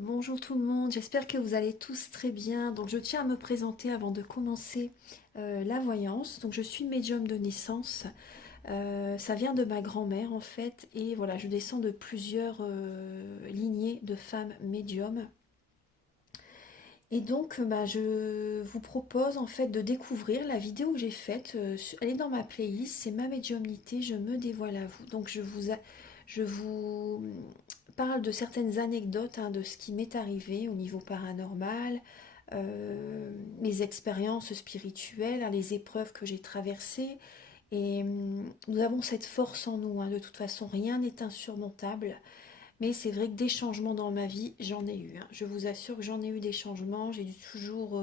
Bonjour tout le monde, j'espère que vous allez tous très bien. Donc je tiens à me présenter avant de commencer la voyance. Donc je suis médium de naissance. Ça vient de ma grand-mère en fait. Et voilà, je descends de plusieurs lignées de femmes médiums. Et donc je vous propose en fait de découvrir la vidéo que j'ai faite. Elle est dans ma playlist, c'est ma médiumnité, je me dévoile à vous. Donc je vous parle de certaines anecdotes hein, de ce qui m'est arrivé au niveau paranormal, mes expériences spirituelles, hein, les épreuves que j'ai traversées. Et nous avons cette force en nous, hein, de toute façon, rien n'est insurmontable. Mais c'est vrai que des changements dans ma vie, j'en ai eu, hein. Je vous assure que j'en ai eu des changements. J'ai dû toujours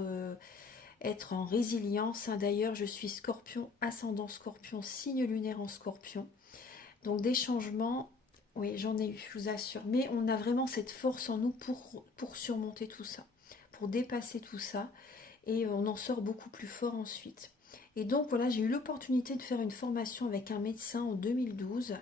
être en résilience, hein. D'ailleurs, je suis scorpion, ascendant scorpion, signe lunaire en scorpion. Donc des changements, oui, j'en ai eu, je vous assure. Mais on a vraiment cette force en nous pour surmonter tout ça, pour dépasser tout ça. Et on en sort beaucoup plus fort ensuite. Et donc voilà, j'ai eu l'opportunité de faire une formation avec un médecin en 2012.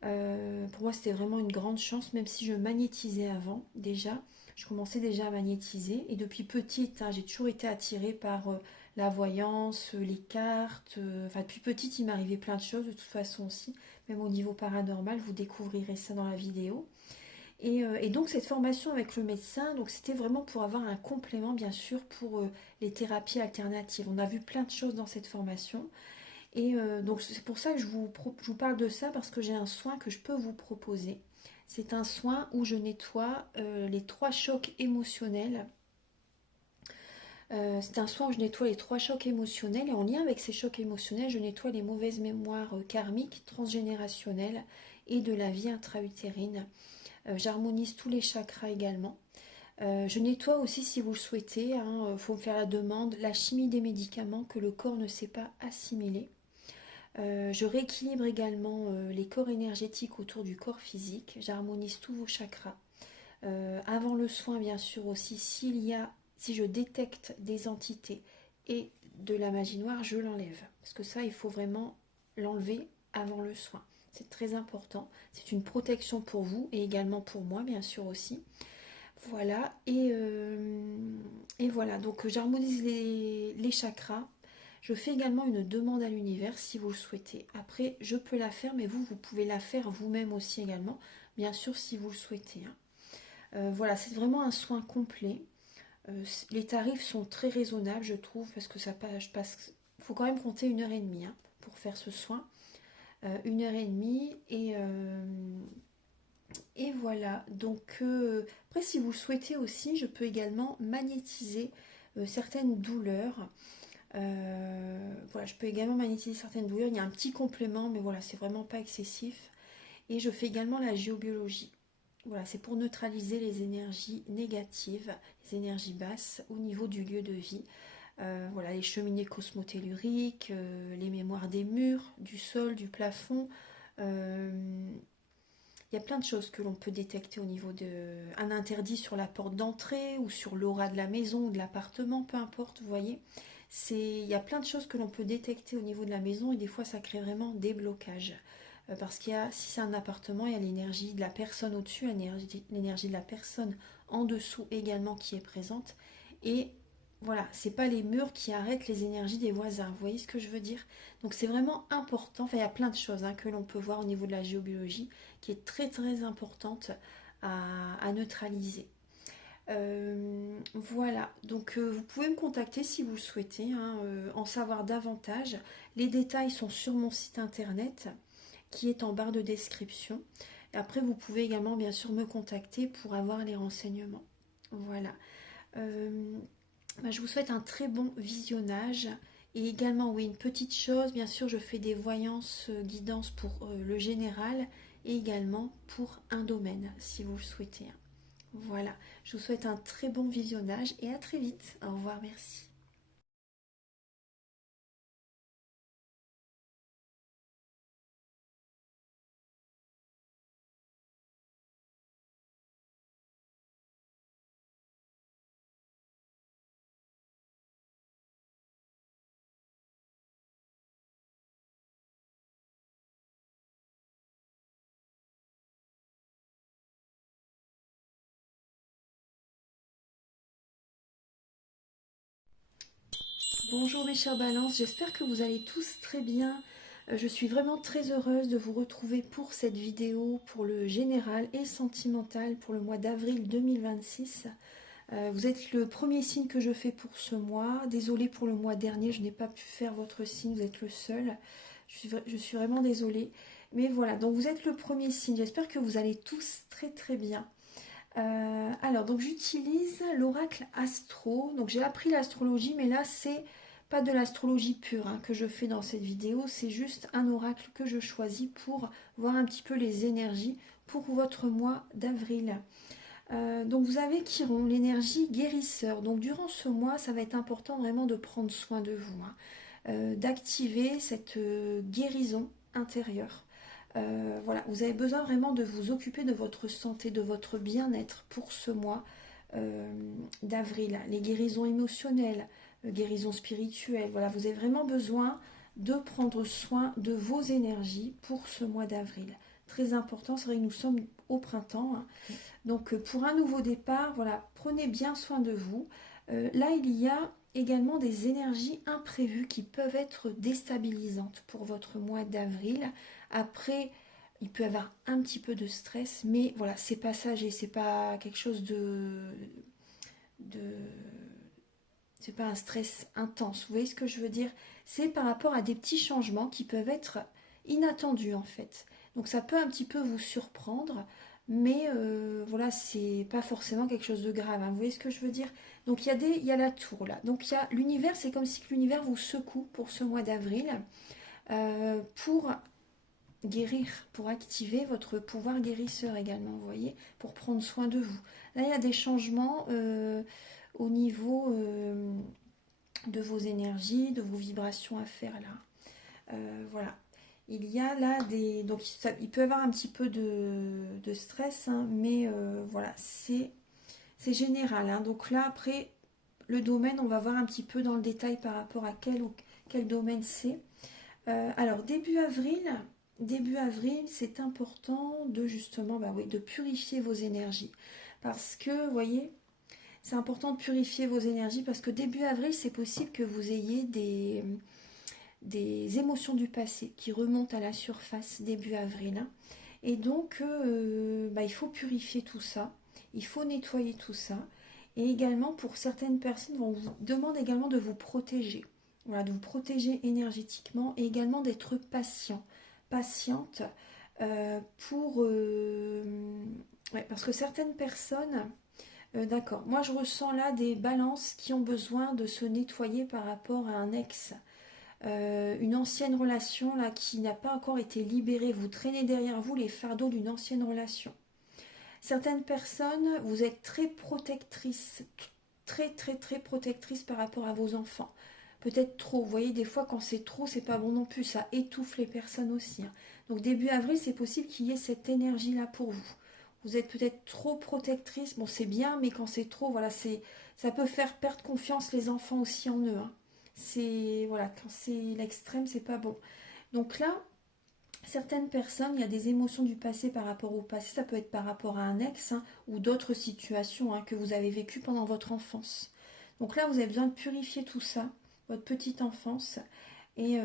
Pour moi, c'était vraiment une grande chance, même si je magnétisais avant déjà. Je commençais déjà à magnétiser. Et depuis petite, hein, j'ai toujours été attirée par la voyance, les cartes. Enfin, depuis petite, il m'arrivait plein de choses de toute façon aussi. Même au niveau paranormal, vous découvrirez ça dans la vidéo. Et donc, cette formation avec le médecin, donc c'était vraiment pour avoir un complément, bien sûr, pour les thérapies alternatives. On a vu plein de choses dans cette formation. Et donc c'est pour ça que je vous parle de ça parce que j'ai un soin que je peux vous proposer. C'est un soin où je nettoie les trois chocs émotionnels. C'est un soin où je nettoie les trois chocs émotionnels et en lien avec ces chocs émotionnels, je nettoie les mauvaises mémoires karmiques, transgénérationnelles et de la vie intra-utérine. J'harmonise tous les chakras également. Je nettoie aussi, si vous le souhaitez, il faut me faire la demande, la chimie des médicaments que le corps ne sait pas assimiler. Je rééquilibre également les corps énergétiques autour du corps physique. J'harmonise tous vos chakras. Avant le soin, bien sûr aussi, si je détecte des entités et de la magie noire, je l'enlève. Parce que ça, il faut vraiment l'enlever avant le soin. C'est très important. C'est une protection pour vous et également pour moi, bien sûr aussi. Voilà. Et voilà. Donc, j'harmonise les chakras. Je fais également une demande à l'univers si vous le souhaitez. Après, je peux la faire, mais vous pouvez la faire vous-même aussi également, bien sûr si vous le souhaitez, hein. Voilà, c'est vraiment un soin complet. Les tarifs sont très raisonnables, je trouve, parce que il faut quand même compter 1 heure et demie hein, pour faire ce soin. 1 heure et demie et voilà. Donc après, si vous le souhaitez aussi, je peux également magnétiser certaines douleurs. Voilà, je peux également magnétiser certaines douleurs. Il y a un petit complément, mais voilà, c'est vraiment pas excessif. Et je fais également la géobiologie. Voilà, c'est pour neutraliser les énergies négatives, les énergies basses au niveau du lieu de vie. Voilà, les cheminées cosmotelluriques, les mémoires des murs, du sol, du plafond. Euh, il y a plein de choses que l'on peut détecter au niveau un interdit sur la porte d'entrée ou sur l'aura de la maison ou de l'appartement, peu importe, vous voyez. Il y a plein de choses que l'on peut détecter au niveau de la maison et des fois ça crée vraiment des blocages. Parce si c'est un appartement, il y a l'énergie de la personne au-dessus, l'énergie de la personne en dessous également qui est présente. Et voilà, c'est pas les murs qui arrêtent les énergies des voisins. Vous voyez ce que je veux dire? Donc c'est vraiment important. Enfin, il y a plein de choses hein, que l'on peut voir au niveau de la géobiologie qui est très très importante à neutraliser. Voilà, donc vous pouvez me contacter si vous le souhaitez, hein, en savoir davantage. Les détails sont sur mon site internet qui est en barre de description. Et après, vous pouvez également bien sûr me contacter pour avoir les renseignements. Voilà. Euh, je vous souhaite un très bon visionnage. Et également, oui, une petite chose, bien sûr, je fais des voyances, guidances pour le général et également pour un domaine, si vous le souhaitez, hein. Voilà, je vous souhaite un très bon visionnage et à très vite. Au revoir, merci. Bonjour mes chers balances, j'espère que vous allez tous très bien. Je suis vraiment très heureuse de vous retrouver pour cette vidéo, pour le général et sentimental pour le mois d'avril 2026. Vous êtes le premier signe que je fais pour ce mois. Désolée pour le mois dernier, je n'ai pas pu faire votre signe, vous êtes le seul. Je suis vraiment désolée. Mais voilà, donc vous êtes le premier signe. J'espère que vous allez tous très très bien. Alors, donc j'utilise l'oracle astro. Donc j'ai appris l'astrologie, mais là c'est pas de l'astrologie pure hein, que je fais dans cette vidéo. C'est juste un oracle que je choisis pour voir un petit peu les énergies pour votre mois d'avril. Donc vous avez Chiron, l'énergie guérisseur. Donc durant ce mois, ça va être important vraiment de prendre soin de vous, hein, d'activer cette guérison intérieure. Voilà, vous avez besoin vraiment de vous occuper de votre santé, de votre bien-être pour ce mois d'avril. Les guérisons émotionnelles, guérisons spirituelles. Voilà, vous avez vraiment besoin de prendre soin de vos énergies pour ce mois d'avril. Très important, c'est vrai que nous sommes au printemps, hein. Donc pour un nouveau départ, voilà, prenez bien soin de vous. Là, il y a également des énergies imprévues qui peuvent être déstabilisantes pour votre mois d'avril. Après, il peut y avoir un petit peu de stress, mais voilà, c'est passager, c'est pas quelque chose de c'est pas un stress intense. Vous voyez ce que je veux dire? C'est par rapport à des petits changements qui peuvent être inattendus en fait. Donc ça peut un petit peu vous surprendre, mais voilà, c'est pas forcément quelque chose de grave, hein. Vous voyez ce que je veux dire? Donc il y a la tour là. Donc il y a l'univers, c'est comme si l'univers vous secoue pour ce mois d'avril pour guérir, pour activer votre pouvoir guérisseur également, vous voyez, pour prendre soin de vous. Là, il y a des changements au niveau de vos énergies, de vos vibrations à faire là. Voilà. Il y a là des... Donc, il peut y avoir un petit peu de stress, hein, mais voilà, c'est général, hein. Donc là, après, le domaine, on va voir un petit peu dans le détail par rapport à quel domaine c'est. Alors, début avril, c'est important de justement, bah oui, de purifier vos énergies. Parce que, vous voyez, c'est important de purifier vos énergies parce que début avril, c'est possible que vous ayez des émotions du passé qui remontent à la surface début avril, hein. Et donc, bah, il faut purifier tout ça, il faut nettoyer tout ça. Et également, pour certaines personnes, on vous demande également de vous protéger. Voilà, de vous protéger énergétiquement et également d'être patient, patiente pour... ouais, parce que certaines personnes... d'accord, moi je ressens là des balances qui ont besoin de se nettoyer par rapport à un ex. Une ancienne relation là qui n'a pas encore été libérée. Vous traînez derrière vous les fardeaux d'une ancienne relation. Certaines personnes, vous êtes très protectrices, très protectrices par rapport à vos enfants. Peut-être trop. Vous voyez, des fois, quand c'est trop, c'est pas bon non plus. Ça étouffe les personnes aussi, hein. Donc, début avril, c'est possible qu'il y ait cette énergie-là pour vous. Vous êtes peut-être trop protectrice. Bon, c'est bien, mais quand c'est trop, voilà, ça peut faire perdre confiance les enfants aussi en eux, hein. C'est, voilà, quand c'est l'extrême, c'est pas bon. Donc là, certaines personnes, il y a des émotions du passé par rapport au passé. Ça peut être par rapport à un ex, hein, ou d'autres situations, hein, que vous avez vécues pendant votre enfance. Donc là, vous avez besoin de purifier tout ça, votre petite enfance. Et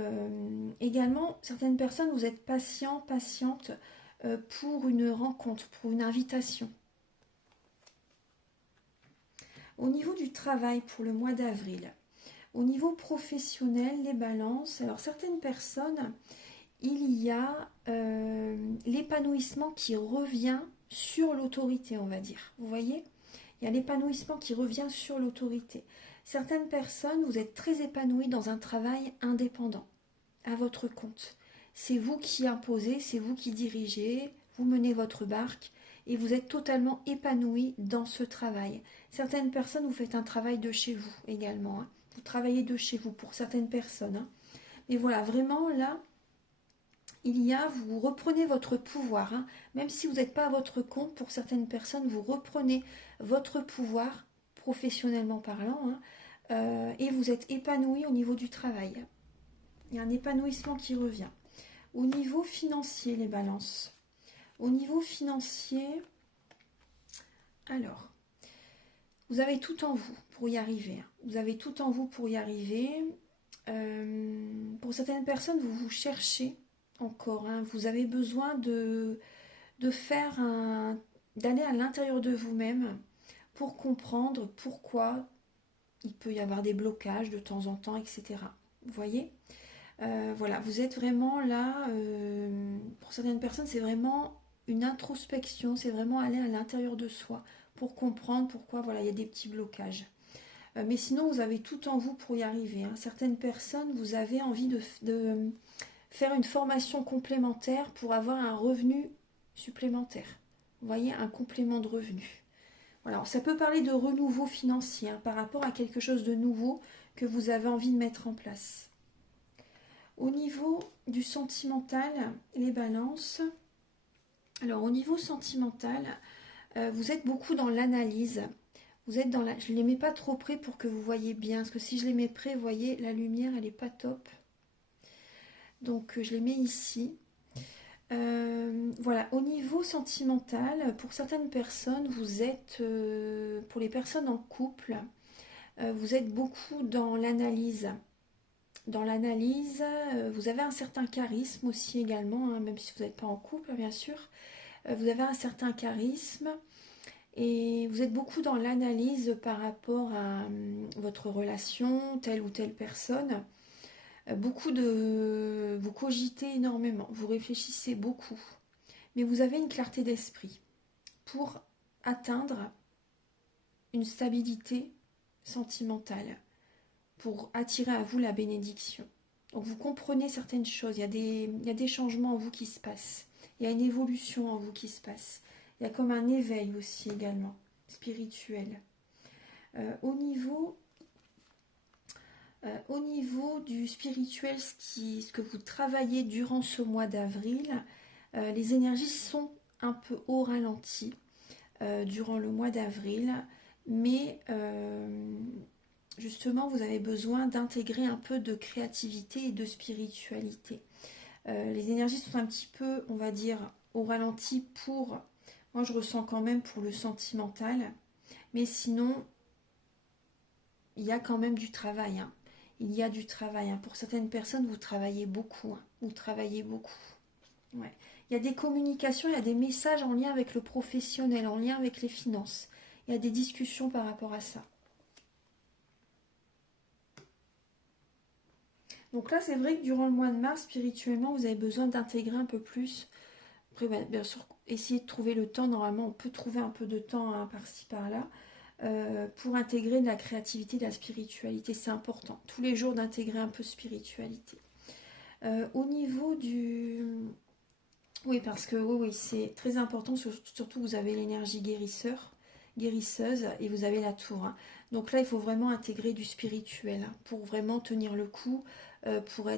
également, certaines personnes, vous êtes patient, patiente pour une rencontre, pour une invitation. Au niveau du travail pour le mois d'avril, au niveau professionnel, les balances, alors certaines personnes, il y a l'épanouissement qui revient sur l'autorité, on va dire. Vous voyez? Il y a l'épanouissement qui revient sur l'autorité. Certaines personnes, vous êtes très épanouies dans un travail indépendant, à votre compte. C'est vous qui imposez, c'est vous qui dirigez, vous menez votre barque et vous êtes totalement épanoui dans ce travail. Certaines personnes, vous faites un travail de chez vous également, hein. Vous travaillez de chez vous pour certaines personnes, hein. Mais voilà, vraiment là, vous reprenez votre pouvoir, hein. Même si vous n'êtes pas à votre compte, pour certaines personnes, vous reprenez votre pouvoir, professionnellement parlant, hein, et vous êtes épanoui au niveau du travail. Il y a un épanouissement qui revient. Au niveau financier, les balances. Au niveau financier, alors, Vous avez tout en vous pour y arriver, hein. Vous avez tout en vous pour y arriver. Pour certaines personnes, vous vous cherchez encore, hein. Vous avez besoin de faire d'aller à l'intérieur de vous-même pour comprendre pourquoi il peut y avoir des blocages de temps en temps, etc. Vous voyez? Voilà, vous êtes vraiment là, pour certaines personnes, c'est vraiment une introspection, c'est vraiment aller à l'intérieur de soi pour comprendre pourquoi voilà, il y a des petits blocages. Mais sinon, vous avez tout en vous pour y arriver, hein. Certaines personnes, vous avez envie de faire une formation complémentaire pour avoir un revenu supplémentaire. Vous voyez, un complément de revenu. Voilà, alors ça peut parler de renouveau financier, hein, par rapport à quelque chose de nouveau que vous avez envie de mettre en place. Au niveau du sentimental, les balances. Alors au niveau sentimental, vous êtes beaucoup dans l'analyse. Vous êtes dans la... Je ne les mets pas trop près pour que vous voyez bien. Parce que si je les mets près, vous voyez, la lumière, elle n'est pas top. Donc je les mets ici. Voilà, au niveau sentimental, pour certaines personnes, vous êtes, pour les personnes en couple, vous êtes beaucoup dans l'analyse. Dans l'analyse, vous avez un certain charisme aussi également, hein, même si vous n'êtes pas en couple, bien sûr. Vous avez un certain charisme et vous êtes beaucoup dans l'analyse par rapport à votre relation, telle ou telle personne. Vous cogitez énormément, vous réfléchissez beaucoup, mais vous avez une clarté d'esprit pour atteindre une stabilité sentimentale, pour attirer à vous la bénédiction. Donc vous comprenez certaines choses, il y a des changements en vous qui se passent, il y a une évolution en vous qui se passe, il y a comme un éveil aussi également, spirituel. Au niveau du spirituel, ce que vous travaillez durant ce mois d'avril, les énergies sont un peu au ralenti durant le mois d'avril, mais justement vous avez besoin d'intégrer un peu de créativité et de spiritualité. Les énergies sont un petit peu, on va dire, au ralenti pour... Moi je ressens quand même pour le sentimental, mais sinon il y a quand même du travail, hein. Il y a du travail, hein. Pour certaines personnes, vous travaillez beaucoup, hein. Vous travaillez beaucoup. Ouais. Il y a des communications, il y a des messages en lien avec le professionnel, en lien avec les finances. Il y a des discussions par rapport à ça. Donc là, c'est vrai que durant le mois de mars, spirituellement, vous avez besoin d'intégrer un peu plus. Après, bien sûr, essayez de trouver le temps. Normalement, on peut trouver un peu de temps, hein, par-ci, par-là. Pour intégrer de la créativité, de la spiritualité, c'est important. Tous les jours d'intégrer un peu de spiritualité. Au niveau du... Oui, parce que oui, c'est très important, surtout vous avez l'énergie guérisseuse, et vous avez la tour, hein. Donc là, il faut vraiment intégrer du spirituel, hein, pour vraiment tenir le coup, pour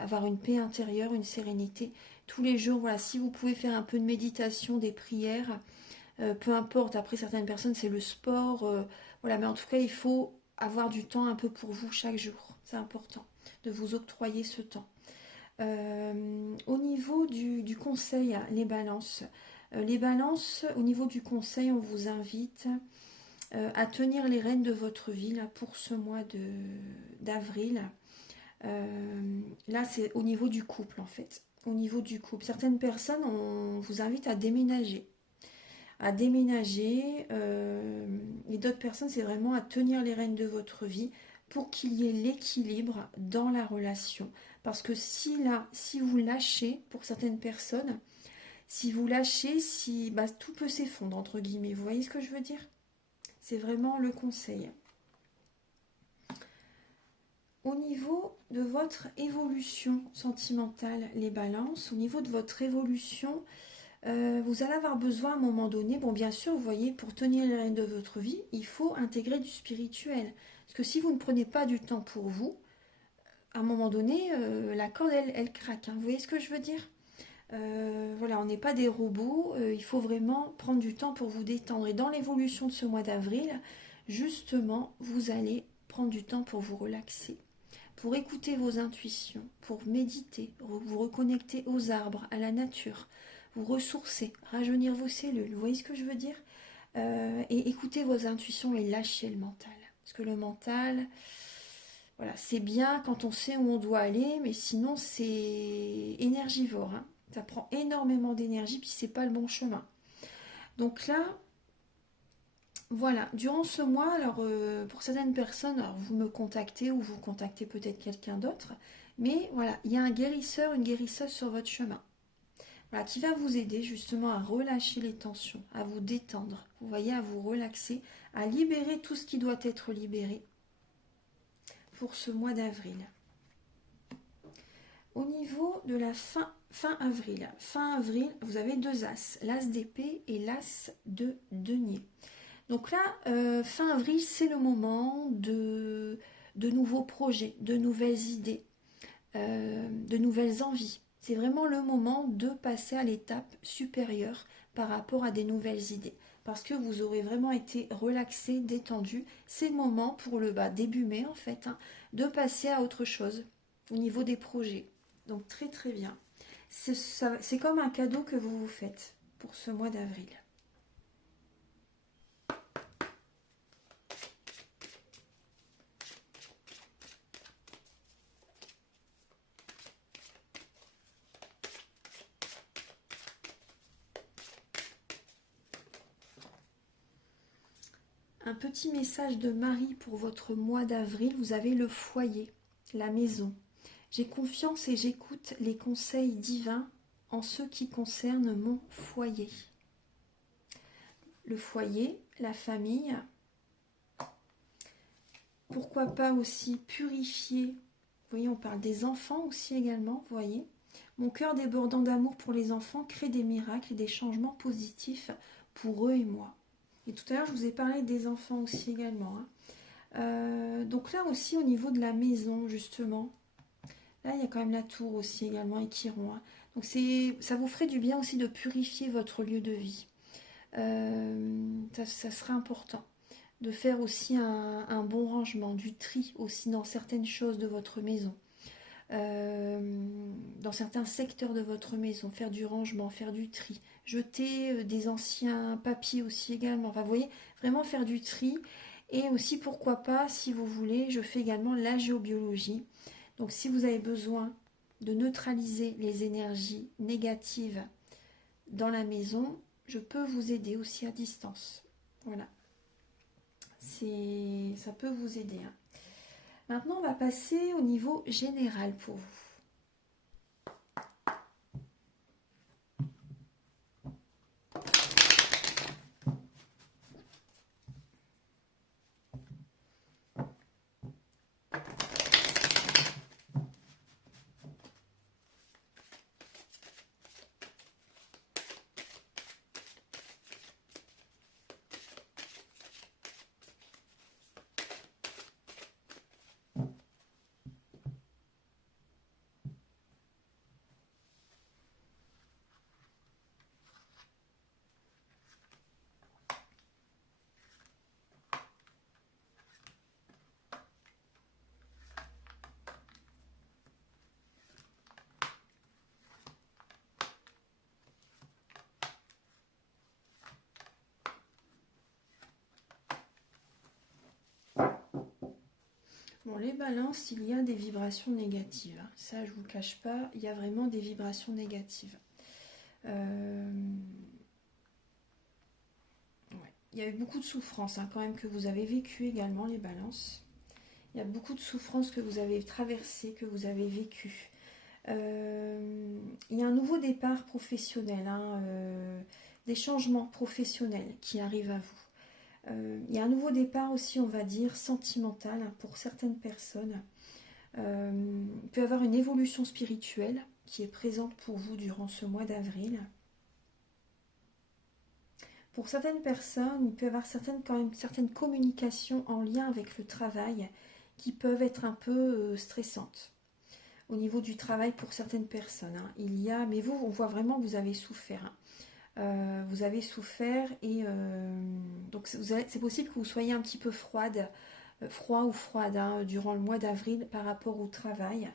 avoir une paix intérieure, une sérénité. Tous les jours, voilà, si vous pouvez faire un peu de méditation, des prières, peu importe, après certaines personnes c'est le sport, voilà, mais en tout cas il faut avoir du temps un peu pour vous chaque jour, c'est important de vous octroyer ce temps. Au niveau du conseil, les balances, au niveau du conseil, on vous invite à tenir les rênes de votre vie là, pour ce mois d'avril. Là c'est au niveau du couple en fait, au niveau du couple. Certaines personnes, on vous invite à déménager. Et d'autres personnes, c'est vraiment à tenir les rênes de votre vie pour qu'il y ait l'équilibre dans la relation. Parce que si vous lâchez, pour certaines personnes, si vous lâchez, tout peut s'effondrer, entre guillemets. Vous voyez ce que je veux dire? C'est vraiment le conseil. Au niveau de votre évolution sentimentale, les balances, au niveau de votre évolution, vous allez avoir besoin à un moment donné, bon bien sûr, vous voyez, pour tenir les rênes de votre vie, il faut intégrer du spirituel. Parce que si vous ne prenez pas du temps pour vous, à un moment donné, la corde, elle craque, hein. Vous voyez ce que je veux dire? Voilà, on n'est pas des robots, il faut vraiment prendre du temps pour vous détendre. Et dans l'évolution de ce mois d'avril, justement, vous allez prendre du temps pour vous relaxer, pour écouter vos intuitions, pour méditer, vous reconnecter aux arbres, à la nature, vous ressourcer, rajeunir vos cellules. Vous voyez ce que je veux dire? Et écoutez vos intuitions et lâchez le mental. Parce que le mental, voilà, c'est bien quand on sait où on doit aller, mais sinon c'est énergivore, hein. Ça prend énormément d'énergie, puis c'est pas le bon chemin. Donc là, voilà, durant ce mois, alors pour certaines personnes, alors vous me contactez ou vous contactez peut-être quelqu'un d'autre, mais voilà, il y a un guérisseur, une guérisseuse sur votre chemin. Voilà, qui va vous aider justement à relâcher les tensions, à vous détendre, vous voyez, à vous relaxer, à libérer tout ce qui doit être libéré pour ce mois d'avril. Au niveau de la fin avril, vous avez deux as, l'as d'épée et l'as de denier. Donc là, fin avril, c'est le moment de nouveaux projets, de nouvelles idées, de nouvelles envies. C'est vraiment le moment de passer à l'étape supérieure par rapport à des nouvelles idées. Parce que vous aurez vraiment été relaxé, détendu. C'est le moment pour le début mai en fait, hein, de passer à autre chose au niveau des projets. Donc très très bien. C'est comme un cadeau que vous vous faites pour ce mois d'avril. Un petit message de Marie pour votre mois d'avril. Vous avez le foyer, la maison. J'ai confiance et j'écoute les conseils divins en ce qui concerne mon foyer. Le foyer, la famille. Pourquoi pas aussi purifier. Vous voyez, on parle des enfants aussi également, vous voyez. Mon cœur débordant d'amour pour les enfants crée des miracles et des changements positifs pour eux et moi. Et tout à l'heure, je vous ai parlé des enfants aussi également, hein. Donc là aussi, au niveau de la maison, justement, là, il y a quand même la tour aussi également et Chiron, hein. Donc ça vous ferait du bien aussi de purifier votre lieu de vie. Ça serait important. De faire aussi un bon rangement, du tri aussi dans certaines choses de votre maison. Dans certains secteurs de votre maison, faire du rangement, faire du tri, jeter des anciens papiers aussi également. Enfin, vous voyez, vraiment faire du tri. Et aussi, pourquoi pas, si vous voulez, je fais également la géobiologie. Donc, si vous avez besoin de neutraliser les énergies négatives dans la maison, je peux vous aider aussi à distance. Voilà. Ça peut vous aider, hein. Maintenant, on va passer au niveau général pour vous. Bon, les balances, il y a des vibrations négatives, hein. Ça, je ne vous cache pas, il y a vraiment des vibrations négatives. Ouais. Il y a eu beaucoup de souffrances, hein, quand même, que vous avez vécu également, les balances. Il y a beaucoup de souffrances que vous avez traversées, que vous avez vécues. Il y a un nouveau départ professionnel, hein, des changements professionnels qui arrivent à vous. Il y a un nouveau départ aussi, on va dire, sentimental pour certaines personnes. Il peut y avoir une évolution spirituelle qui est présente pour vous durant ce mois d'avril. Pour certaines personnes, il peut y avoir quand même certaines communications en lien avec le travail qui peuvent être un peu stressantes. Au niveau du travail pour certaines personnes, hein, mais vous, on voit vraiment que vous avez souffert, hein. Vous avez souffert et donc c'est possible que vous soyez un petit peu froid ou froide, hein, durant le mois d'avril par rapport au travail.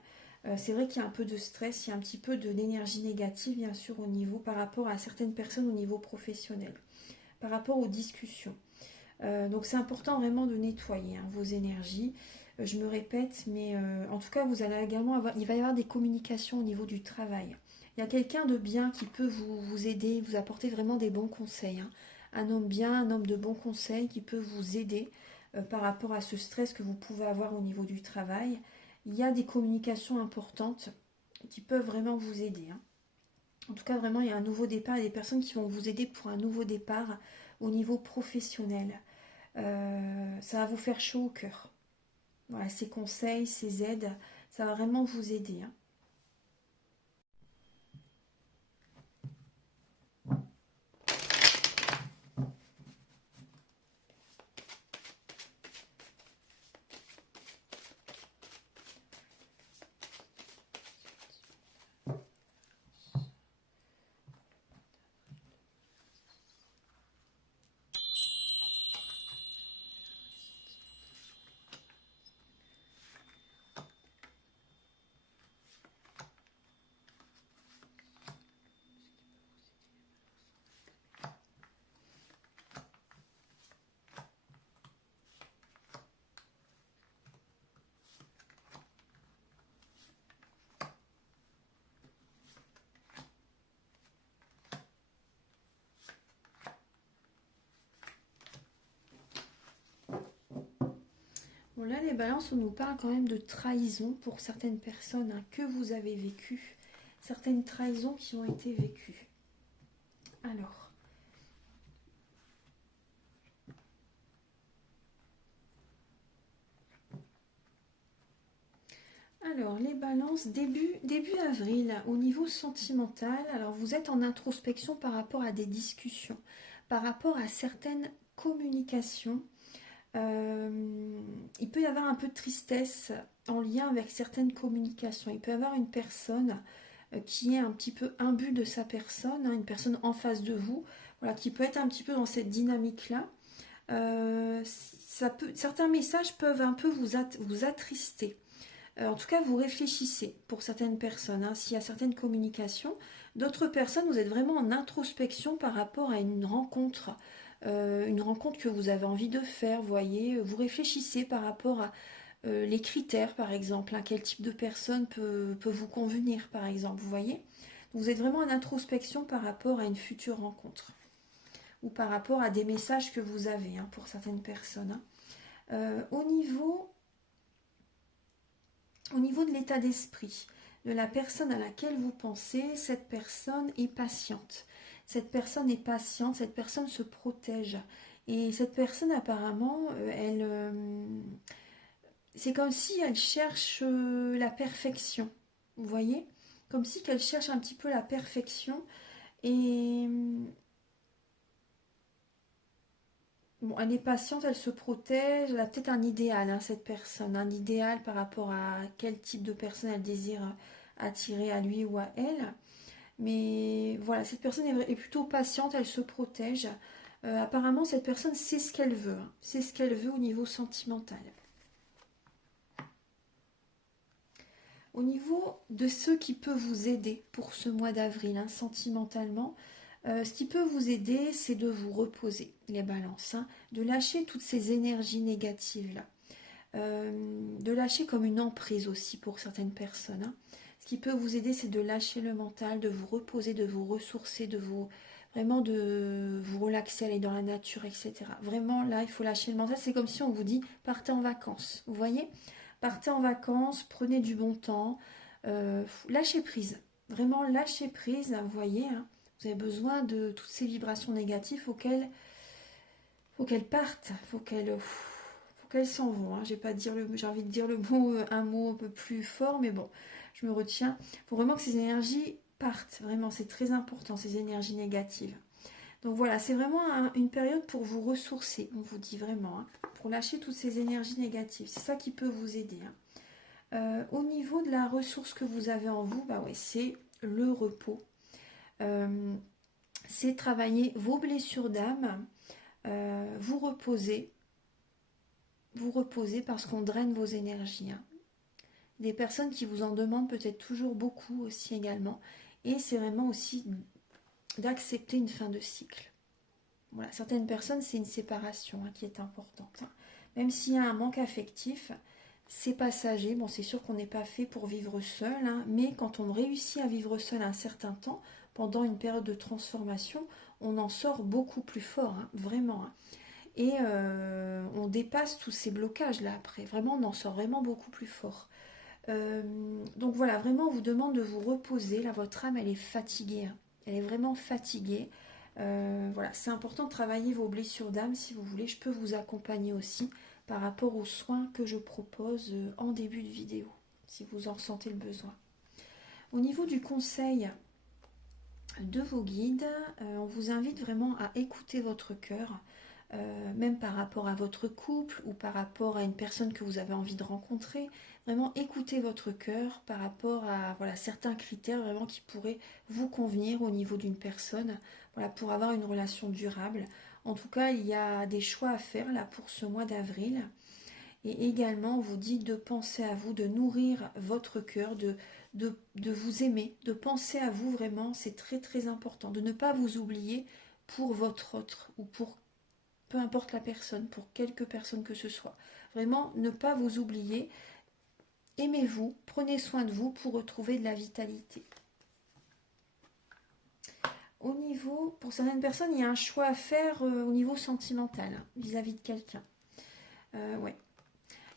C'est vrai qu'il y a un peu de stress, il y a un petit peu d'énergie négative bien sûr par rapport à certaines personnes au niveau professionnel. par rapport aux discussions. Donc c'est important vraiment de nettoyer vos énergies. Je me répète, mais en tout cas, vous allez également il va y avoir des communications au niveau du travail. Il y a quelqu'un de bien qui peut vous aider, vous apporter vraiment des bons conseils. Un homme bien, un homme de bons conseils qui peut vous aider par rapport à ce stress que vous pouvez avoir au niveau du travail. Il y a des communications importantes qui peuvent vraiment vous aider. En tout cas, vraiment, il y a un nouveau départ. Il y a des personnes qui vont vous aider pour un nouveau départ au niveau professionnel. Ça va vous faire chaud au cœur. Voilà, ces conseils, ces aides, ça va vraiment vous aider. Bon, là, les balances, on nous parle quand même de trahison pour certaines personnes que vous avez vécues. Certaines trahisons qui ont été vécues. Alors, les balances, début avril, au niveau sentimental, alors vous êtes en introspection par rapport à des discussions, par rapport à certaines communications. Il peut y avoir un peu de tristesse en lien avec certaines communications. Il peut y avoir une personne qui est un petit peu imbue de sa personne, une personne en face de vous, voilà, qui peut être un petit peu dans cette dynamique-là. Certains messages peuvent un peu vous attrister. En tout cas, vous réfléchissez pour certaines personnes, s'il y a certaines communications. D'autres personnes, vous êtes vraiment en introspection par rapport à une rencontre que vous avez envie de faire, vous voyez. Vous réfléchissez par rapport à les critères, par exemple. Quel type de personne peut vous convenir, par exemple, vous voyez. Vous êtes vraiment en introspection par rapport à une future rencontre ou par rapport à des messages que vous avez pour certaines personnes. Au niveau de l'état d'esprit de la personne à laquelle vous pensez, cette personne est patiente. Cette personne est patiente, cette personne se protège. Et cette personne, apparemment, c'est comme si elle cherche la perfection. Vous voyez? Comme si qu'elle cherche un petit peu la perfection. Et bon, elle est patiente, elle se protège, elle a peut-être un idéal, cette personne, un idéal par rapport à quel type de personne elle désire attirer à lui ou à elle. Mais voilà, cette personne est plutôt patiente, elle se protège. Apparemment, cette personne sait ce qu'elle veut, c'est ce qu'elle veut au niveau sentimental. Au niveau de ce qui peut vous aider pour ce mois d'avril, sentimentalement, ce qui peut vous aider, c'est de vous reposer, les balances, de lâcher toutes ces énergies négatives-là. De lâcher comme une emprise aussi pour certaines personnes. Ce qui peut vous aider, c'est de lâcher le mental, de vous reposer, de vous ressourcer, de vous relaxer, aller dans la nature, etc. Vraiment, là, il faut lâcher le mental. C'est comme si on vous dit, partez en vacances. Vous voyez? Partez en vacances, prenez du bon temps, lâchez prise. Vraiment, lâchez prise, vous voyez. Vous avez besoin de toutes ces vibrations négatives, faut qu'elles partent, faut qu'elles s'en vont. J'ai envie de dire un mot un peu plus fort, mais bon, je me retiens. Il faut vraiment que ces énergies partent. Vraiment, c'est très important, ces énergies négatives. Donc voilà, c'est vraiment une période pour vous ressourcer, on vous dit vraiment, pour lâcher toutes ces énergies négatives. C'est ça qui peut vous aider. Au niveau de la ressource que vous avez en vous, c'est le repos. C'est travailler vos blessures d'âme, vous reposer parce qu'on draine vos énergies. Des personnes qui vous en demandent peut-être toujours beaucoup aussi également. Et c'est vraiment aussi d'accepter une fin de cycle. Voilà, certaines personnes, c'est une séparation qui est importante. Même s'il y a un manque affectif, c'est passager. Bon, c'est sûr qu'on n'est pas fait pour vivre seul, mais quand on réussit à vivre seul un certain temps, pendant une période de transformation, on en sort beaucoup plus fort, vraiment. Et on dépasse tous ces blocages-là après. Vraiment, on en sort vraiment beaucoup plus fort. Donc voilà, vraiment, on vous demande de vous reposer. Là, votre âme, elle est fatiguée. Elle est vraiment fatiguée. Voilà, c'est important de travailler vos blessures d'âme si vous voulez. Je peux vous accompagner aussi par rapport aux soins que je propose en début de vidéo, si vous en ressentez le besoin. Au niveau du conseil de vos guides, on vous invite vraiment à écouter votre cœur, même par rapport à votre couple ou par rapport à une personne que vous avez envie de rencontrer. Vraiment écoutez votre cœur par rapport à certains critères vraiment qui pourraient vous convenir au niveau d'une personne, pour avoir une relation durable. En tout cas, il y a des choix à faire là pour ce mois d'avril. Et également, on vous dit de penser à vous, de nourrir votre cœur, de vous aimer, de penser à vous vraiment, c'est très très important. De ne pas vous oublier pour votre autre ou pour peu importe la personne, pour quelque personne que ce soit. Vraiment, ne pas vous oublier. Aimez-vous, prenez soin de vous pour retrouver de la vitalité. Au niveau, pour certaines personnes, il y a un choix à faire au niveau sentimental, vis-à-vis de quelqu'un. Ouais.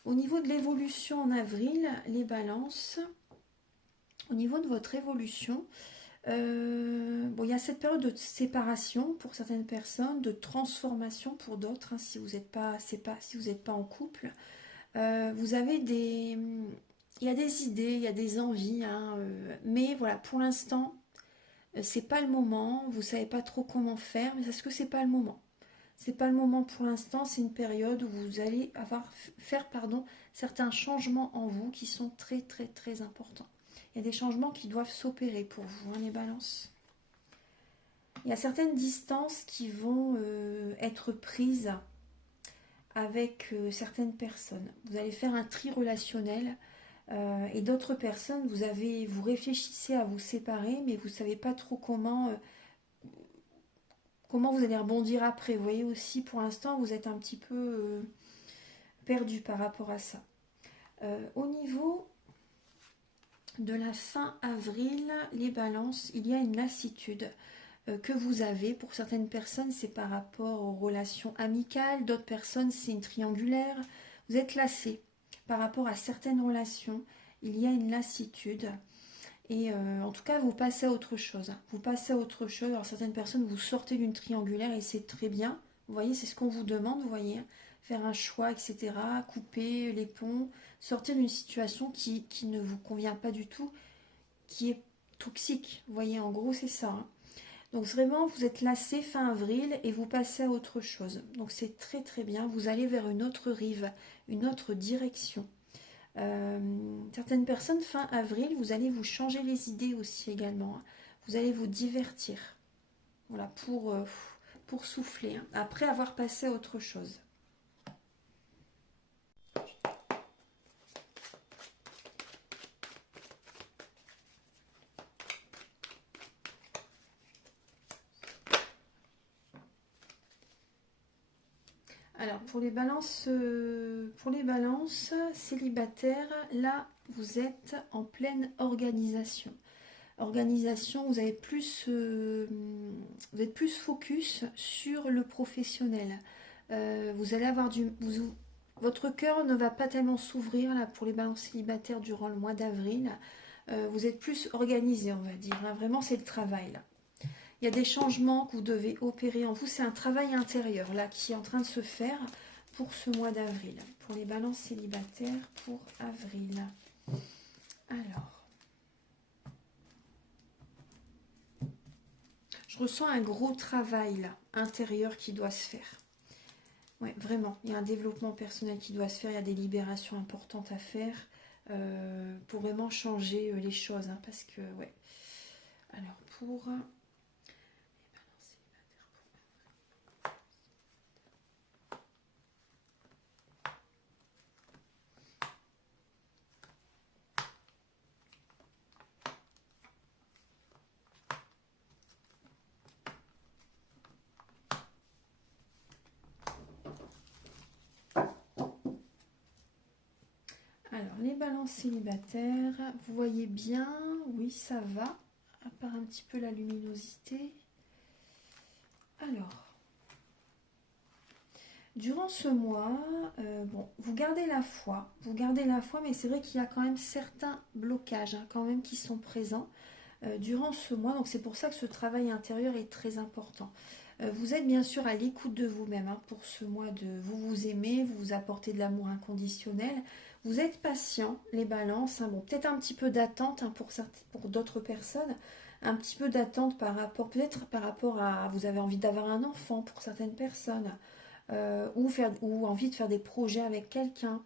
Au niveau de l'évolution en avril, les balances, au niveau de votre évolution, il y a cette période de séparation pour certaines personnes, de transformation pour d'autres, si vous n'êtes pas, si vous n'êtes pas en couple. Vous avez il y a des idées, il y a des envies, mais voilà, pour l'instant, c'est pas le moment. Vous savez pas trop comment faire, mais parce que c'est pas le moment. C'est pas le moment pour l'instant. C'est une période où vous allez faire certains changements en vous qui sont très très très importants. Il y a des changements qui doivent s'opérer pour vous, les balances. Il y a certaines distances qui vont être prises avec certaines personnes. Vous allez faire un tri relationnel et d'autres personnes, vous réfléchissez à vous séparer, mais vous ne savez pas trop comment vous allez rebondir après. Vous voyez aussi, pour l'instant, vous êtes un petit peu perdu par rapport à ça. Au niveau de la fin avril, les balances, il y a une lassitude que vous avez. Pour certaines personnes, c'est par rapport aux relations amicales. D'autres personnes, c'est une triangulaire. Vous êtes lassé par rapport à certaines relations. Il y a une lassitude. Et en tout cas, vous passez à autre chose. Vous passez à autre chose. Alors, certaines personnes, vous sortez d'une triangulaire et c'est très bien. Vous voyez, c'est ce qu'on vous demande, vous voyez. Faire un choix, etc. Couper les ponts. Sortir d'une situation qui ne vous convient pas du tout, qui est toxique. Vous voyez, en gros, c'est ça. Donc vraiment, vous êtes lassé fin avril et vous passez à autre chose. Donc c'est très très bien. Vous allez vers une autre rive, une autre direction. Certaines personnes, fin avril, vous allez vous changer les idées aussi également. Vous allez vous divertir. Voilà, pour souffler. Après avoir passé à autre chose. Alors, pour les balances célibataires, là, vous êtes en pleine organisation. Organisation, vous êtes plus focus sur le professionnel. Vous allez avoir votre cœur ne va pas tellement s'ouvrir là pour les balances célibataires durant le mois d'avril. Vous êtes plus organisé, on va dire. Vraiment, c'est le travail là. Il y a des changements que vous devez opérer en vous. C'est un travail intérieur là qui est en train de se faire pour ce mois d'avril. Pour les balances célibataires pour avril. Alors. Je ressens un gros travail là, intérieur qui doit se faire. Ouais, vraiment. Il y a un développement personnel qui doit se faire. Il y a des libérations importantes à faire pour vraiment changer les choses. Parce que, ouais. Alors, pour... les balances célibataires, vous voyez bien, oui, ça va, à part un petit peu la luminosité. Alors, durant ce mois, bon, vous gardez la foi, mais c'est vrai qu'il y a quand même certains blocages hein, quand même qui sont présents durant ce mois. Donc c'est pour ça que ce travail intérieur est très important. Vous êtes bien sûr à l'écoute de vous-même hein, pour ce mois de vous vous aimez, vous vous apportez de l'amour inconditionnel. Vous êtes patient, les balances. Hein, bon, peut-être un petit peu d'attente hein, pour d'autres personnes. Un petit peu d'attente par rapport, peut-être par rapport à, vous avez envie d'avoir un enfant pour certaines personnes. Ou envie de faire des projets avec quelqu'un.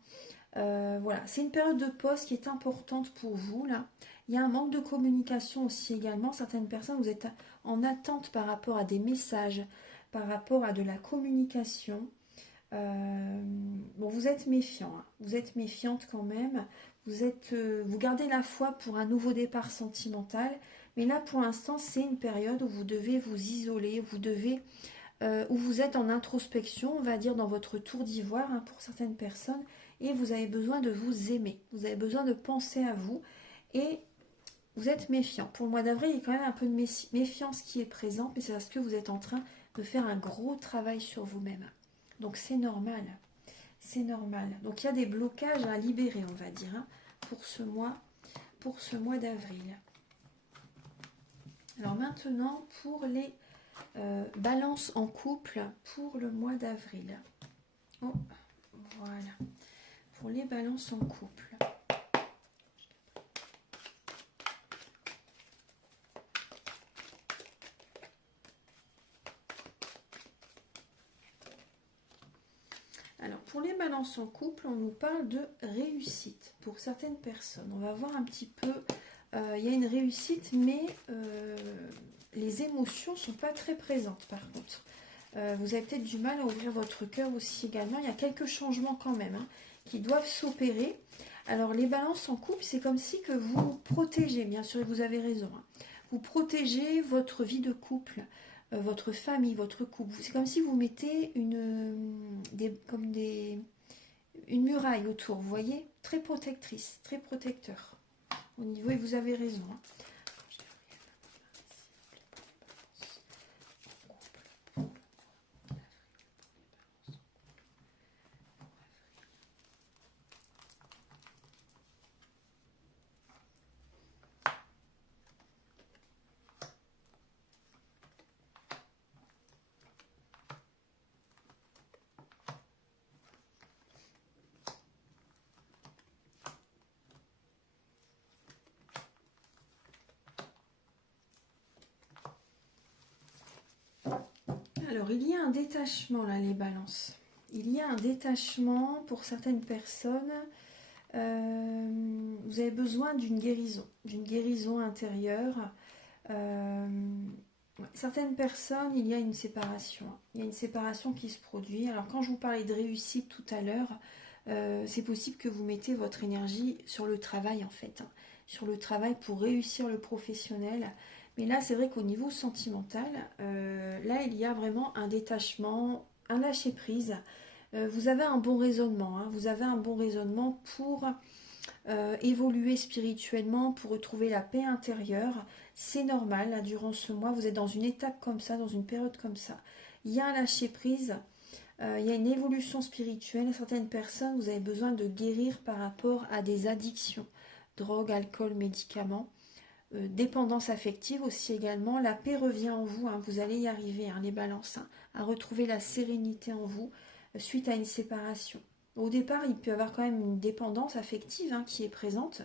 Voilà, c'est une période de pause qui est importante pour vous là. Il y a un manque de communication aussi également. Certaines personnes, vous êtes en attente par rapport à des messages, par rapport à de la communication. Bon, vous êtes méfiant, hein. Vous êtes méfiante quand même. Vous gardez la foi pour un nouveau départ sentimental. Mais là, pour l'instant, c'est une période où vous devez vous isoler, où vous êtes en introspection, on va dire dans votre tour d'ivoire hein, pour certaines personnes, et vous avez besoin de vous aimer, vous avez besoin de penser à vous, et vous êtes méfiant. Pour le mois d'avril, il y a quand même un peu de méfiance qui est présente, mais c'est parce que vous êtes en train de faire un gros travail sur vous-même. Donc c'est normal, c'est normal. Donc il y a des blocages à libérer, on va dire, hein, pour ce mois d'avril. Alors maintenant, pour les balance en couple pour le mois d'avril. Oh, voilà. Pour les balances en couple. Alors, pour les balances en couple, on nous parle de réussite pour certaines personnes. On va voir un petit peu. Il y a une réussite, mais les émotions ne sont pas très présentes par contre. Vous avez peut-être du mal à ouvrir votre cœur aussi également. Il y a quelques changements quand même hein, qui doivent s'opérer. Alors les balances en couple, c'est comme si que vous protégez, bien sûr, et vous avez raison. Hein. Vous protégez votre vie de couple, votre famille, votre couple. C'est comme si vous mettez une muraille autour, vous voyez, très protectrice, très protecteur. Au niveau, et vous avez raison. Hein. Alors, il y a un détachement là, les balances. Il y a un détachement pour certaines personnes. Vous avez besoin d'une guérison intérieure. Certaines personnes, il y a une séparation. Il y a une séparation qui se produit. Alors, quand je vous parlais de réussite tout à l'heure, c'est possible que vous mettez votre énergie sur le travail en fait. Hein, sur le travail pour réussir le professionnel. Mais là, c'est vrai qu'au niveau sentimental, là, il y a vraiment un détachement, un lâcher-prise. Vous avez un bon raisonnement. Hein, vous avez un bon raisonnement pour évoluer spirituellement, pour retrouver la paix intérieure. C'est normal, là, durant ce mois, vous êtes dans une étape comme ça, dans une période comme ça. Il y a un lâcher-prise. Il y a une évolution spirituelle. Certaines personnes, vous avez besoin de guérir par rapport à des addictions, drogue, alcool, médicaments. Dépendance affective aussi également. La paix revient en vous, hein, vous allez y arriver, hein, les balances, hein, à retrouver la sérénité en vous suite à une séparation. Au départ, il peut y avoir quand même une dépendance affective hein, qui est présente,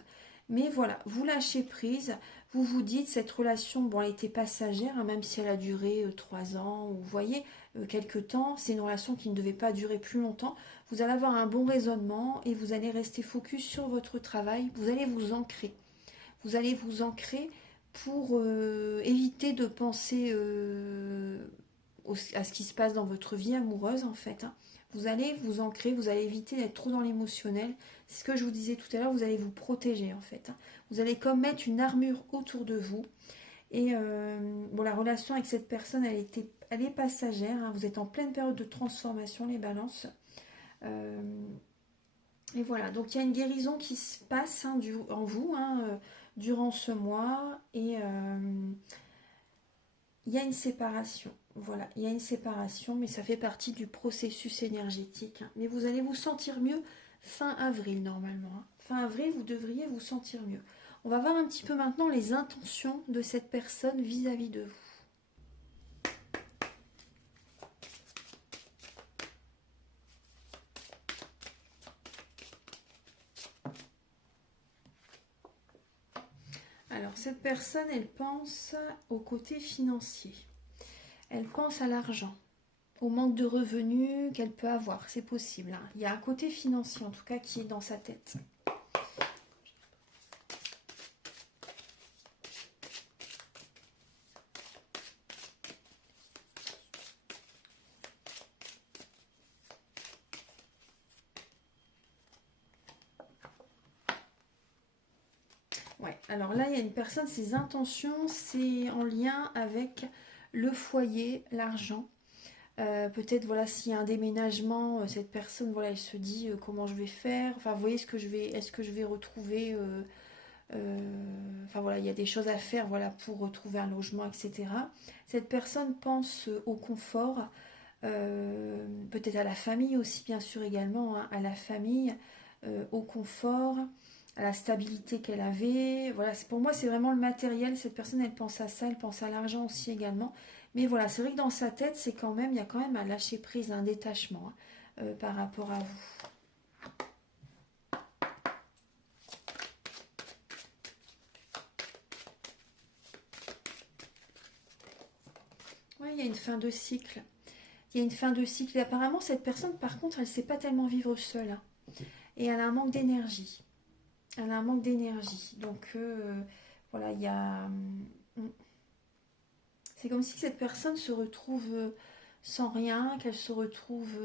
mais voilà, vous lâchez prise, vous vous dites cette relation, bon, elle était passagère, hein, même si elle a duré 3 ans, ou vous voyez, quelques temps, c'est une relation qui ne devait pas durer plus longtemps. Vous allez avoir un bon raisonnement et vous allez rester focus sur votre travail, vous allez vous ancrer. Vous allez vous ancrer pour éviter de penser à ce qui se passe dans votre vie amoureuse en fait. Hein. Vous allez vous ancrer, vous allez éviter d'être trop dans l'émotionnel. C'est ce que je vous disais tout à l'heure, vous allez vous protéger en fait. Hein. Vous allez comme mettre une armure autour de vous. Et bon, la relation avec cette personne, elle est passagère. Hein. Vous êtes en pleine période de transformation, les balances. Et voilà, donc il y a une guérison qui se passe hein, en vous durant ce mois. Et il y a une séparation. Voilà, il y a une séparation, mais ça fait partie du processus énergétique, hein. Mais vous allez vous sentir mieux fin avril normalement, hein. Fin avril, vous devriez vous sentir mieux. On va voir un petit peu maintenant les intentions de cette personne vis-à-vis de vous. Alors, cette personne, elle pense au côté financier. Elle pense à l'argent, au manque de revenus qu'elle peut avoir. C'est possible, hein. Il y a un côté financier, en tout cas, qui est dans sa tête. Ouais, alors là, il y a une personne, ses intentions, c'est en lien avec le foyer, l'argent. Peut-être, voilà, s'il y a un déménagement, cette personne, voilà, elle se dit comment je vais faire. Enfin, vous voyez, est-ce que je vais retrouver... enfin, voilà, il y a des choses à faire, voilà, pour retrouver un logement, etc. Cette personne pense au confort, peut-être à la famille aussi, bien sûr, également, hein, à la famille, au confort, à la stabilité qu'elle avait. Voilà, pour moi, c'est vraiment le matériel. Cette personne, elle pense à ça, elle pense à l'argent aussi également. Mais voilà, c'est vrai que dans sa tête, c'est quand même, il y a quand même un lâcher prise, un détachement hein, par rapport à vous. Oui, il y a une fin de cycle. Il y a une fin de cycle. Et apparemment, cette personne, par contre, elle ne sait pas tellement vivre seule, hein. Et elle a un manque d'énergie. Elle a un manque d'énergie. Donc, voilà, il y a... C'est comme si cette personne se retrouve sans rien, qu'elle se retrouve...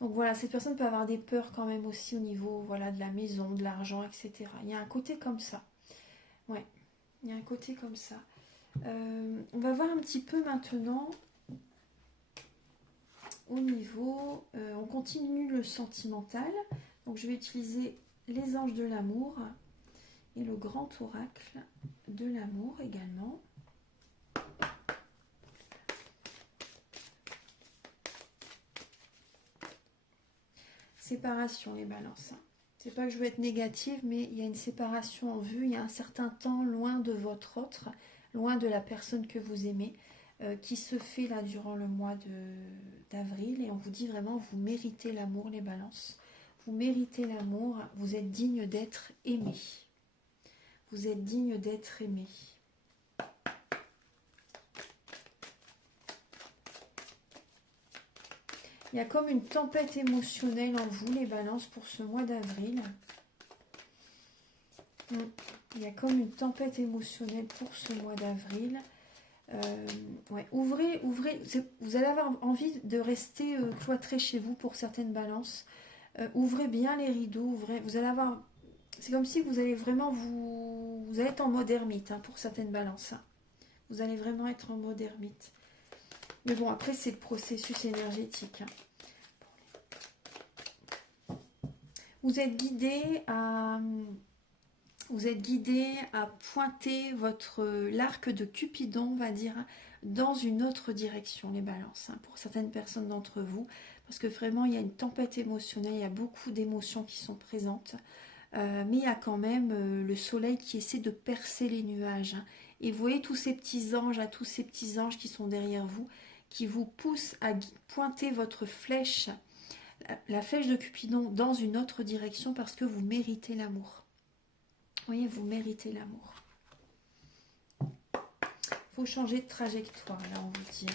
Donc voilà, cette personne peut avoir des peurs quand même aussi au niveau voilà, de la maison, de l'argent, etc. Il y a un côté comme ça. Ouais, il y a un côté comme ça. On va voir un petit peu maintenant au niveau... on continue le sentimental. Donc je vais utiliser les anges de l'amour et le grand oracle de l'amour également. Séparation, les balances. C'est pas que je veux être négative, mais il y a une séparation en vue. Il y a un certain temps loin de votre autre, loin de la personne que vous aimez, qui se fait là durant le mois d'avril. Et on vous dit vraiment, vous méritez l'amour, les balances. Vous méritez l'amour. Vous êtes digne d'être aimé. Vous êtes digne d'être aimé. Il y a comme une tempête émotionnelle en vous, les balances, pour ce mois d'avril. Il y a comme une tempête émotionnelle pour ce mois d'avril. Ouais, ouvrez, vous allez avoir envie de rester cloîtré chez vous pour certaines balances. Ouvrez bien les rideaux, vous allez avoir... C'est comme si vous allez vraiment vous allez être en mode ermite hein, pour certaines balances. Hein. Vous allez vraiment être en mode ermite. Mais bon, après, c'est le processus énergétique. Hein. Vous êtes guidé à pointer l'arc de Cupidon, on va dire, dans une autre direction, les balances, hein, pour certaines personnes d'entre vous. Parce que vraiment, il y a une tempête émotionnelle, il y a beaucoup d'émotions qui sont présentes. Mais il y a quand même le soleil qui essaie de percer les nuages. Hein. Et vous voyez tous ces petits anges qui sont derrière vous, qui vous poussent à pointer votre flèche, la flèche de Cupidon, dans une autre direction parce que vous méritez l'amour. Vous voyez, vous méritez l'amour. Il faut changer de trajectoire, là, on vous dit.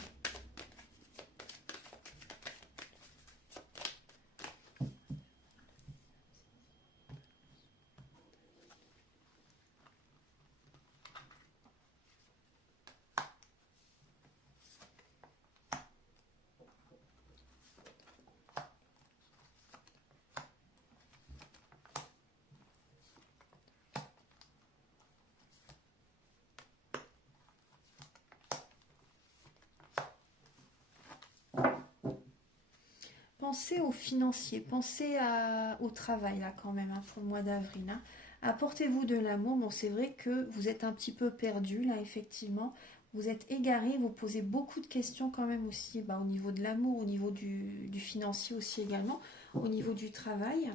pensez aux financiers, pensez au travail là quand même, hein, pour le mois d'avril. Hein. Apportez-vous de l'amour. Bon, c'est vrai que vous êtes un petit peu perdu là, effectivement. Vous êtes égaré, vous posez beaucoup de questions quand même aussi, bah, au niveau de l'amour, au niveau du financier aussi également, au niveau du travail.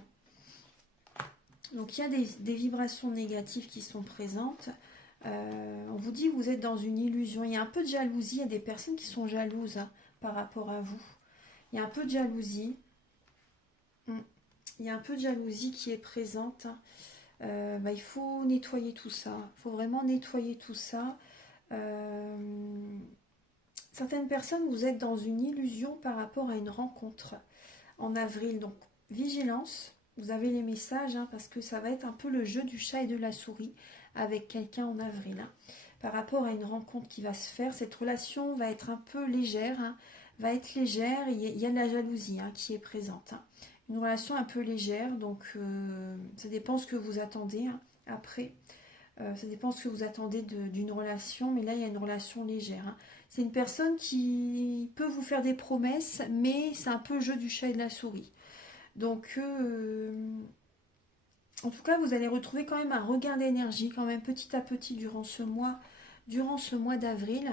Donc il y a des vibrations négatives qui sont présentes. On vous dit que vous êtes dans une illusion. Il y a un peu de jalousie, il y a des personnes qui sont jalouses, hein, par rapport à vous. Il y a un peu de jalousie. Il y a un peu de jalousie qui est présente. Bah, il faut nettoyer tout ça. Il faut vraiment nettoyer tout ça. Certaines personnes, vous êtes dans une illusion par rapport à une rencontre en avril. Donc, vigilance. Vous avez les messages, hein, parce que ça va être un peu le jeu du chat et de la souris avec quelqu'un en avril. Hein. Par rapport à une rencontre qui va se faire, cette relation va être un peu légère. Hein, va être légère. Il y a de la jalousie, hein, qui est présente. Hein. Une relation un peu légère, donc ça dépend ce que vous attendez, hein, après. Ça dépend ce que vous attendez d'une relation, mais là il y a une relation légère. Hein. C'est une personne qui peut vous faire des promesses, mais c'est un peu le jeu du chat et de la souris. Donc, en tout cas, vous allez retrouver quand même un regain d'énergie, quand même petit à petit durant ce mois d'avril.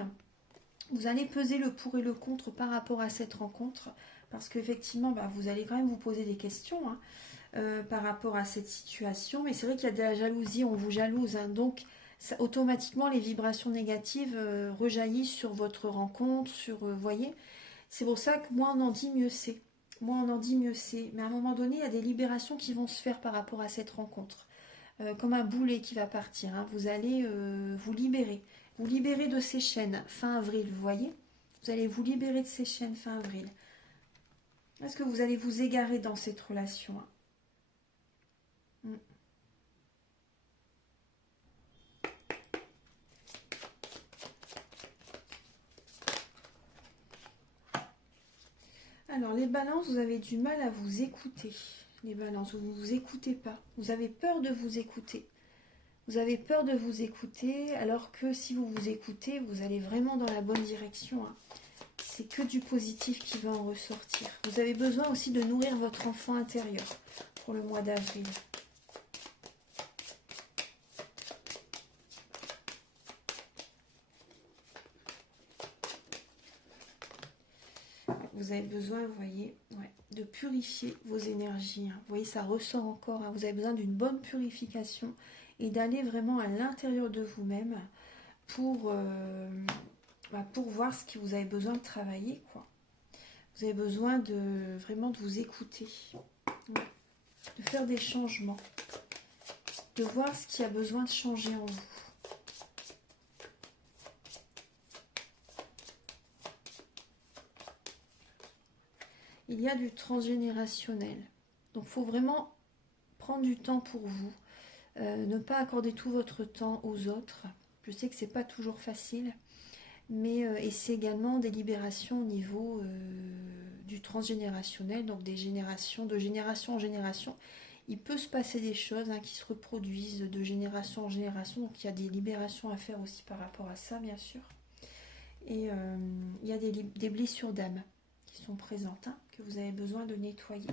Vous allez peser le pour et le contre par rapport à cette rencontre, parce qu'effectivement, bah, vous allez quand même vous poser des questions, hein, par rapport à cette situation. Mais c'est vrai qu'il y a de la jalousie, on vous jalouse, hein, donc ça, automatiquement les vibrations négatives rejaillissent sur votre rencontre, sur, voyez, c'est pour ça que moins on en dit, mieux c'est. Moins on en dit, mieux c'est. Mais à un moment donné, il y a des libérations qui vont se faire par rapport à cette rencontre. Comme un boulet qui va partir. Hein. Vous allez vous libérer. Vous libérer de ces chaînes fin avril, vous voyez. Vous allez vous libérer de ces chaînes fin avril. Est-ce que vous allez vous égarer dans cette relation? Hein? Alors, les balances, vous avez du mal à vous écouter. Les balances, vous ne vous écoutez pas. Vous avez peur de vous écouter. Vous avez peur de vous écouter, alors que si vous vous écoutez, vous allez vraiment dans la bonne direction. Hein. C'est que du positif qui va en ressortir. Vous avez besoin aussi de nourrir votre enfant intérieur pour le mois d'avril. Vous avez besoin, vous voyez, ouais, de purifier vos énergies. Hein. Vous voyez, ça ressort encore. Hein. Vous avez besoin d'une bonne purification et d'aller vraiment à l'intérieur de vous-même pour voir ce que vous avez besoin de travailler, quoi. Vous avez besoin vraiment de vous écouter, ouais, de faire des changements, de voir ce qui a besoin de changer en vous. Il y a du transgénérationnel. Donc il faut vraiment prendre du temps pour vous, ne pas accorder tout votre temps aux autres. Je sais que c'est pas toujours facile, mais et c'est également des libérations au niveau du transgénérationnel, donc des générations, de génération en génération. Il peut se passer des choses, hein, qui se reproduisent de génération en génération, donc il y a des libérations à faire aussi par rapport à ça, bien sûr. Et il y a des blessures d'âme qui sont présentes, hein, que vous avez besoin de nettoyer.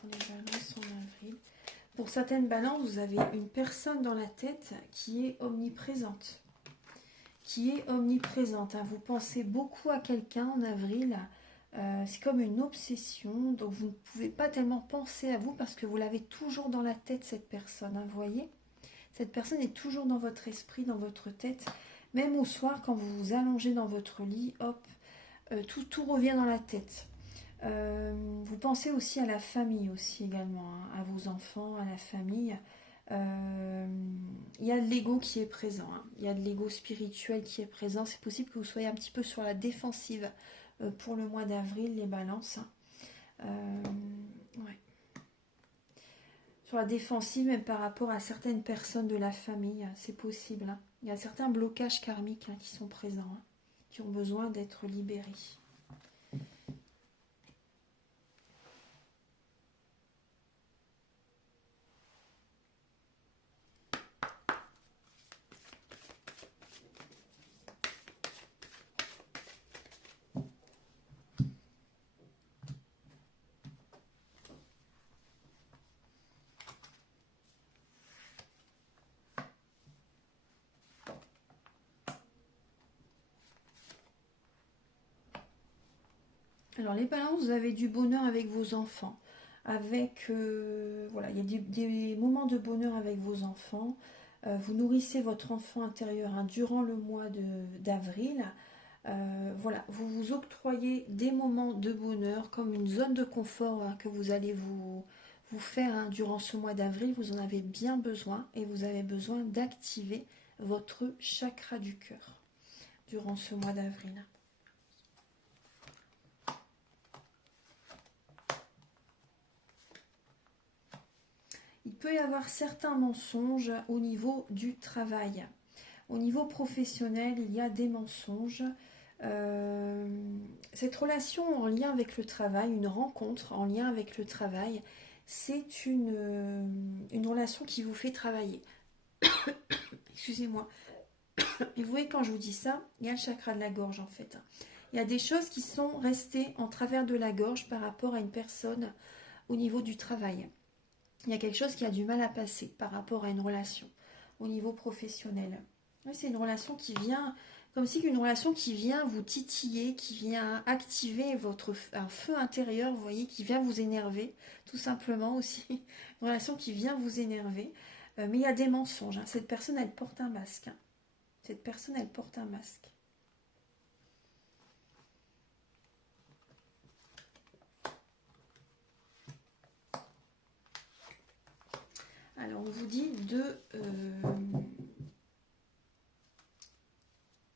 Pour les balances en avril. Pour certaines balances, vous avez une personne dans la tête qui est omniprésente. Hein. Vous pensez beaucoup à quelqu'un en avril. C'est comme une obsession. Donc vous ne pouvez pas tellement penser à vous parce que vous l'avez toujours dans la tête, cette personne. Hein, vous voyez, cette personne est toujours dans votre esprit, dans votre tête. Même au soir, quand vous vous allongez dans votre lit, hop, tout revient dans la tête. Vous pensez aussi à la famille aussi également, hein, à vos enfants, à la famille. Il y a de l'ego qui est présent, hein. Il y a de l'ego spirituel qui est présent. C'est possible que vous soyez un petit peu sur la défensive pour le mois d'avril, les balances. Ouais. Sur la défensive, même par rapport à certaines personnes de la famille, hein, c'est possible. Hein. Il y a certains blocages karmiques qui sont présents, qui ont besoin d'être libérés. Alors les balances, vous avez du bonheur avec vos enfants. Avec, voilà, il y a des moments de bonheur avec vos enfants. Vous nourrissez votre enfant intérieur durant le mois d'avril. Voilà, vous vous octroyez des moments de bonheur comme une zone de confort que vous allez vous faire durant ce mois d'avril. Vous en avez bien besoin et vous avez besoin d'activer votre chakra du cœur durant ce mois d'avril. Il peut y avoir certains mensonges au niveau du travail. Au niveau professionnel, il y a des mensonges. Cette relation en lien avec le travail, une rencontre en lien avec le travail, c'est une relation qui vous fait travailler. Excusez-moi. Et vous voyez, quand je vous dis ça, il y a le chakra de la gorge en fait. Il y a des choses qui sont restées en travers de la gorge par rapport à une personne au niveau du travail. Il y a quelque chose qui a du mal à passer par rapport à une relation au niveau professionnel. Oui, c'est une relation qui vient, comme si une relation qui vient vous titiller, qui vient activer un feu intérieur, vous voyez, qui vient vous énerver, tout simplement aussi. Une relation qui vient vous énerver. Mais il y a des mensonges. Cette personne, elle porte un masque. Cette personne, elle porte un masque. Alors, on vous dit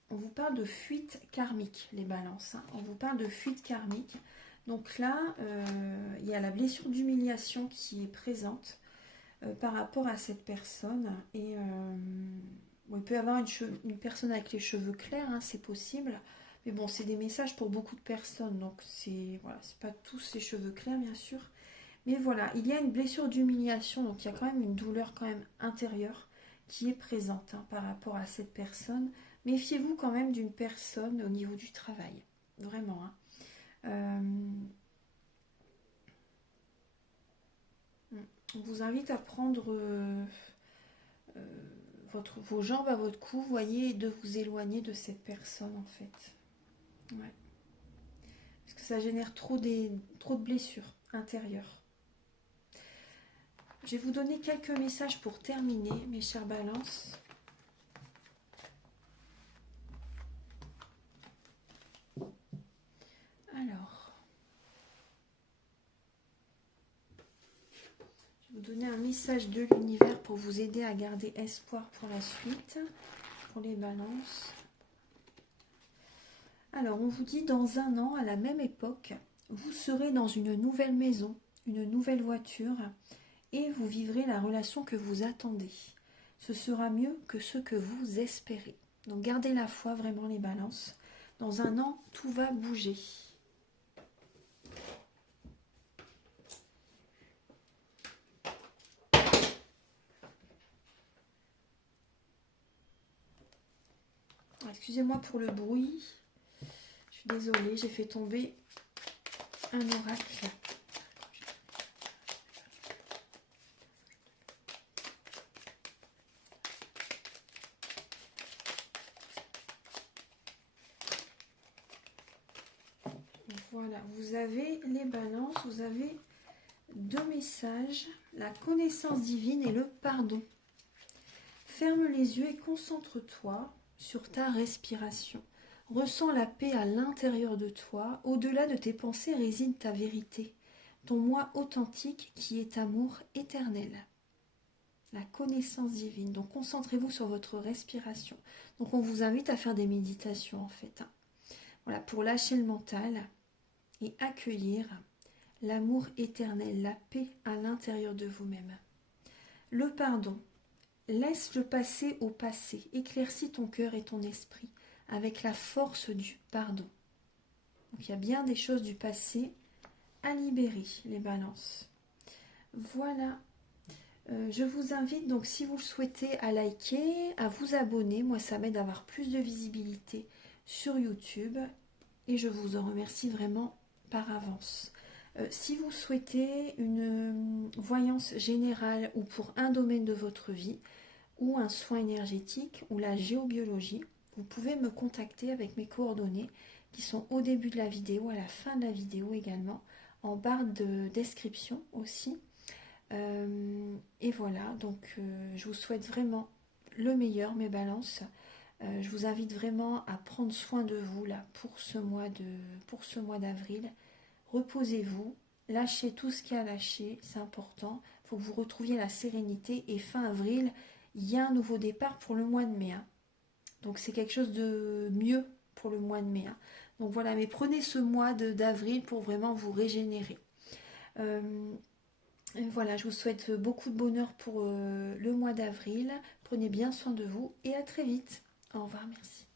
on vous parle de fuite karmique, les balances. On vous parle de fuite karmique. Donc là, il y a la blessure d'humiliation qui est présente par rapport à cette personne. Et il peut y avoir une personne avec les cheveux clairs, c'est possible. Mais bon, c'est des messages pour beaucoup de personnes. Donc, c'est pas tous les cheveux clairs, bien sûr. Mais voilà, il y a une blessure d'humiliation, donc il y a quand même une douleur quand même intérieure qui est présente par rapport à cette personne. Méfiez-vous quand même d'une personne au niveau du travail, vraiment. On vous invite à prendre vos jambes à votre cou, vous voyez, et de vous éloigner de cette personne en fait. Ouais. Parce que ça génère trop de blessures intérieures. Je vais vous donner quelques messages pour terminer, mes chères balances. Alors, je vais vous donner un message de l'univers pour vous aider à garder espoir pour la suite, pour les balances. Alors, on vous dit dans un an, à la même époque, vous serez dans une nouvelle maison, une nouvelle voiture, et vous vivrez la relation que vous attendez. Ce sera mieux que ce que vous espérez. Donc, gardez la foi, vraiment, les balances. Dans un an, tout va bouger. Excusez-moi pour le bruit. Je suis désolée, j'ai fait tomber un oracle. Voilà, vous avez les balances, vous avez deux messages, la connaissance divine et le pardon. Ferme les yeux et concentre-toi sur ta respiration. Ressens la paix à l'intérieur de toi. Au-delà de tes pensées réside ta vérité, ton moi authentique qui est amour éternel. La connaissance divine. Donc concentrez-vous sur votre respiration. Donc on vous invite à faire des méditations en fait. Voilà, pour lâcher le mental et accueillir l'amour éternel, la paix à l'intérieur de vous-même. Le pardon. laisse le passé au passé. Éclaircis ton cœur et ton esprit avec la force du pardon. Donc il y a bien des choses du passé à libérer, les balances. Voilà. Je vous invite donc, si vous le souhaitez, à liker, à vous abonner. Moi, ça m'aide à avoir plus de visibilité sur YouTube. Et je vous en remercie vraiment par avance. Si vous souhaitez une voyance générale ou pour un domaine de votre vie, ou un soin énergétique, ou la géobiologie, vous pouvez me contacter avec mes coordonnées qui sont au début de la vidéo, à la fin de la vidéo également, en barre de description aussi. Et voilà, donc je vous souhaite vraiment le meilleur, mes balances. Je vous invite vraiment à prendre soin de vous là pour ce mois d'avril. Reposez-vous, lâchez tout ce qu'il y a à lâcher, c'est important. Il faut que vous retrouviez la sérénité. Et fin avril, il y a un nouveau départ pour le mois de mai. Donc c'est quelque chose de mieux pour le mois de mai. Donc voilà, mais prenez ce mois d'avril pour vraiment vous régénérer. Voilà, je vous souhaite beaucoup de bonheur pour le mois d'avril. Prenez bien soin de vous et à très vite. Au revoir, merci.